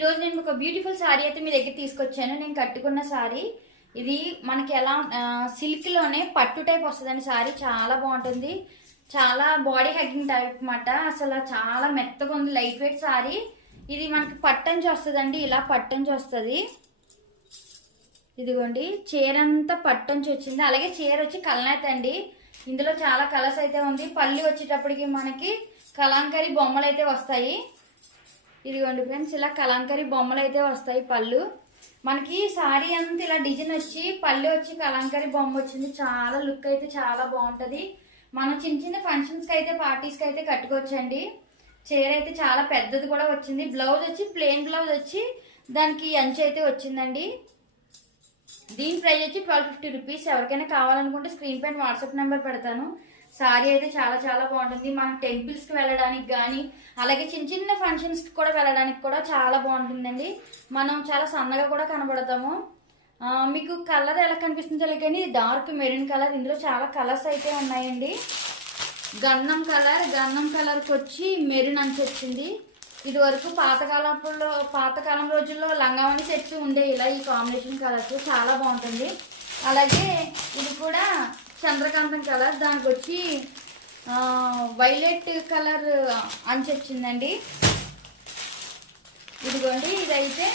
ఈరోజు నేను ఒక బ్యూటిఫుల్ శారీ అయితే మీ దగ్గర తీసుకొచ్చాను. నేను కట్టుకున్న శారీ ఇది. మనకి ఎలా సిల్క్లోనే పట్టు టైప్ వస్తుందండి. శారీ చాలా బాగుంటుంది, చాలా బాడీ హగ్గింగ్ టైప్ అన్నమాట. అసలు చాలా మెత్తగా ఉంది, లైట్ వెయిట్ శారీ. ఇది మనకి పట్టంచి వస్తుందండి, ఇలా పట్టంచి వస్తుంది. ఇదిగోండి చీర అంతా పట్టంచి వచ్చింది. అలాగే చీర వచ్చి కలనేత అండి. ఇందులో చాలా కలర్స్ అయితే ఉంది. పళ్ళు వచ్చేటప్పటికి మనకి కలంకారీ బొమ్మలు అయితే వస్తాయి. ఇదిగోండి ఫ్రెండ్స్, ఇలా కలంకారీ బొమ్మలు అయితే వస్తాయి. పళ్ళు మనకి సారీ అంతా ఇలా డిజైన్ వచ్చి పళ్ళు వచ్చి కలంకారీ బొమ్మ వచ్చింది. చాలా లుక్ అయితే చాలా బాగుంటుంది. మనం చిన్న చిన్న ఫంక్షన్స్కి అయితే పార్టీస్కి అయితే కట్టుకోవచ్చండి. చీర అయితే చాలా పెద్దది కూడా వచ్చింది. బ్లౌజ్ వచ్చి ప్లెయిన్ బ్లౌజ్ వచ్చి దానికి అంచు అయితే వచ్చిందండి. దీని ప్రైస్ వచ్చి 1250 రూపీస్. ఎవరికైనా కావాలనుకుంటే స్క్రీన్ పైన వాట్సాప్ నెంబర్ పెడతాను. సారీ అయితే చాలా చాలా బాగుంటుంది. మనం టెంపుల్స్కి వెళ్ళడానికి కానీ అలాగే చిన్న చిన్న ఫంక్షన్స్కి కూడా వెళ్ళడానికి కూడా చాలా బాగుంటుందండి. మనం చాలా సన్నగా కూడా కనబడతాము. మీకు కలర్ ఎలా కనిపిస్తుందో కానీ డార్క్ మెరూన్ కలర్. ఇందులో చాలా కలర్స్ అయితే ఉన్నాయండి. గంధం కలర్కి వచ్చి మెరూన్ అంచు వచ్చింది. ఇది వరకు పాతకాలం రోజుల్లో లంగావని సెట్స్ ఉండే ఇలా ఈ కాంబినేషన్ కలర్స్ చాలా బాగుంటుంది. అలాగే ఇది కూడా చంద్రకాంతం కలర్, దానికి వచ్చి వైలెట్ కలర్ అంచు వచ్చిందండి. ఇదిగోండి ఇదైతే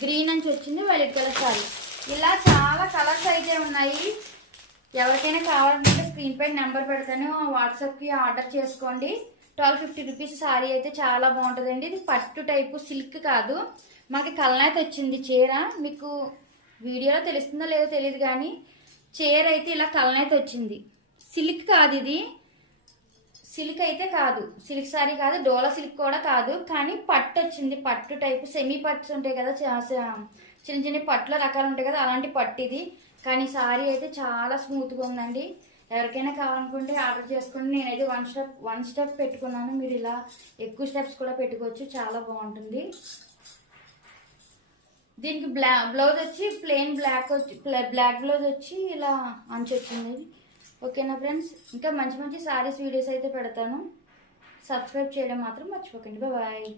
గ్రీన్ అంచు వచ్చింది, వైలెట్ కలర్ సారీ. ఇలా చాలా కలర్స్ అయితే ఉన్నాయి. ఎవరికైనా కావాలంటే స్క్రీన్ పైన నెంబర్ పెడతాను, వాట్సాప్కి ఆర్డర్ చేసుకోండి. 1250 రూపీస్ సారీ అయితే చాలా బాగుంటుందండి. ఇది పట్టు టైపు, సిల్క్ కాదు. మాకు కలనైతే వచ్చింది చీర. మీకు వీడియోలో తెలుస్తుందో లేదో తెలియదు కానీ చీర అయితే ఇలా కలనైతే వచ్చింది. సిల్క్ కాదు, ఇది సిల్క్ అయితే కాదు, సిల్క్ సారీ కాదు, డోలా సిల్క్ కూడా కాదు. కానీ పట్టు వచ్చింది, పట్టు టైపు. సెమీ పట్టు ఉంటాయి కదా, చిన్న చిన్న పట్టులో రకాలు ఉంటాయి కదా, అలాంటి పట్టు ఇది. కానీ సారీ అయితే చాలా స్మూత్గా ఉందండి. ఎవరికైనా కావాలనుకుంటే ఆర్డర్ చేసుకోండి. నేనైతే వన్ స్టెప్ పెట్టుకున్నాను. మీరు ఇలా ఎక్కువ స్టెప్స్ కూడా పెట్టుకోవచ్చు, చాలా బాగుంటుంది. దీనికి బ్లౌజ్ వచ్చి ప్లెయిన్ బ్లాక్ బ్లౌజ్ వచ్చి ఇలా అంచు వచ్చింది. ఓకేనా ఫ్రెండ్స్, ఇంకా మంచి మంచి సారీస్ వీడియోస్ అయితే పెడతాను. సబ్స్క్రైబ్ చేయడం మాత్రం మర్చిపోకండి. బాయ్.